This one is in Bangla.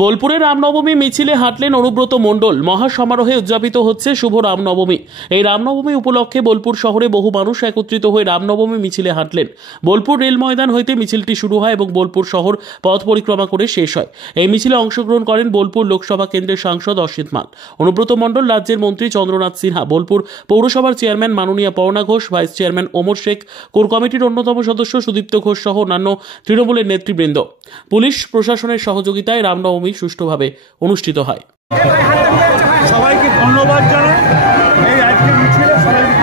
বোলপুরে রামনবমী মিছিলে হাঁটলেন অনুব্রত মণ্ডল। মহাসমারোহে উদযাপিত হচ্ছে শুভ রামনবমী। এই রামনবমী উপলক্ষে বোলপুর শহরে বহু মানুষ একত্রিত হয়ে রামনবমী মিছিলে হাঁটলেন। বোলপুর রেল ময়দান হইতে মিছিলটি শুরু হয় এবং বোলপুর শহর পথ পরিক্রমা করে শেষ হয়। এই মিছিলে অংশগ্রহণ করেন বোলপুর লোকসভা কেন্দ্রের সাংসদ অসিত মাল, অনুব্রত মণ্ডল, রাজ্যের মন্ত্রী চন্দ্রনাথ সিনহা, বোলপুর পৌরসভার চেয়ারম্যান মাননীয়া Parna Ghosh, vice chairman Omar Sheikh, core কমিটির অন্যতম সদস্য সুদীপ্ত ঘোষ সহ অন্যান্য তৃণমূলের নেতৃবৃন্দ। পুলিশ প্রশাসনের সহযোগিতায় রামনবমী সুষ্ঠুভাবে অনুষ্ঠিত হয়। সবাইকে ধন্যবাদ জানাই। এই আজকে মিছিলে সবাইকে